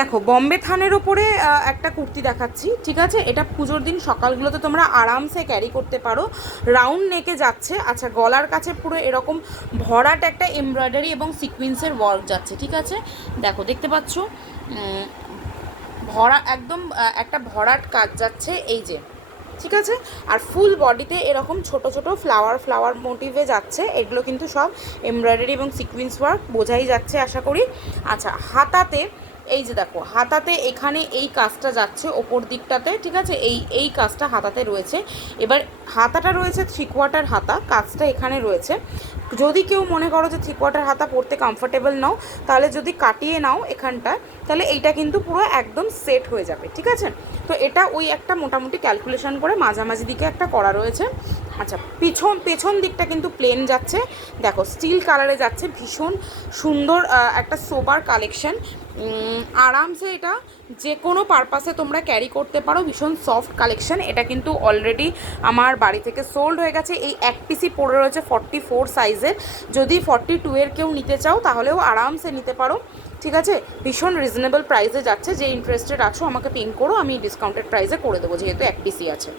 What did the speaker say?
দেখো বম্বে থানের ওপরে একটা কুর্তি দেখাচ্ছি, ঠিক আছে? এটা পুজোর দিন সকালগুলোতে তোমরা আরামসে ক্যারি করতে পারো। রাউন্ড নেকে যাচ্ছে, আচ্ছা গলার কাছে পুরো এরকম ভরাট একটা এমব্রয়ডারি এবং সিকোয়েন্সের ওয়ার্ক যাচ্ছে, ঠিক আছে? দেখো দেখতে পাচ্ছ ভরা একদম একটা ভরাট কাজ যাচ্ছে, এই যে, ঠিক আছে? আর ফুল বডিতে এরকম ছোট ছোট ফ্লাওয়ার ফ্লাওয়ার মোটিভে যাচ্ছে, এগুলো কিন্তু সব এমব্রয়ডারি এবং সিকোয়েন্স ওয়ার্ক, বোঝাই যাচ্ছে আশা করি। আচ্ছা হাতাতে এই যে দেখো, হাতাতে এখানে এই কাজটা যাচ্ছে ওপর দিকটাতে, ঠিক আছে? এই কাজটা হাতাতে রয়েছে। এবার হাতাটা রয়েছে 3/4 হাতা, কাজটা এখানে রয়েছে। যদি কেউ মনে করো যে 3/4 হাতা পরতে কমফোর্টেবল নাও, তাহলে যদি কাটিয়ে নাও এখানটা, তাহলে এইটা কিন্তু পুরো একদম সেট হয়ে যাবে, ঠিক আছে? তো এটা ওই একটা মোটামুটি ক্যালকুলেশন করে মাঝামাঝি দিকে একটা করা রয়েছে। আচ্ছা পেছন দিকটা কিন্তু প্লেন যাচ্ছে, দেখো স্টিল কালারে যাচ্ছে, ভীষণ সুন্দর একটা সোবার কালেকশন। আরামসে এটা যে কোনো পারপাসে তোমরা ক্যারি করতে পারো, ভীষণ সফট কালেকশন। এটা কিন্তু অলরেডি আমার বাড়ি থেকে সোল্ড হয়ে গেছে। এই এক পিসি পড়ে রয়েছে 44 সাইজের, যদি 42 কেউ নিতে চাও তাহলেও আরামসে নিতে পারো, ঠিক আছে? ভীষণ রিজনেবল প্রাইসে যাচ্ছে। যে ইন্টারেস্টেড আছো আমাকে পিন করো, আমি ডিসকাউন্টেড প্রাইসে করে দেবো, যেহেতু এক পিসি আছে।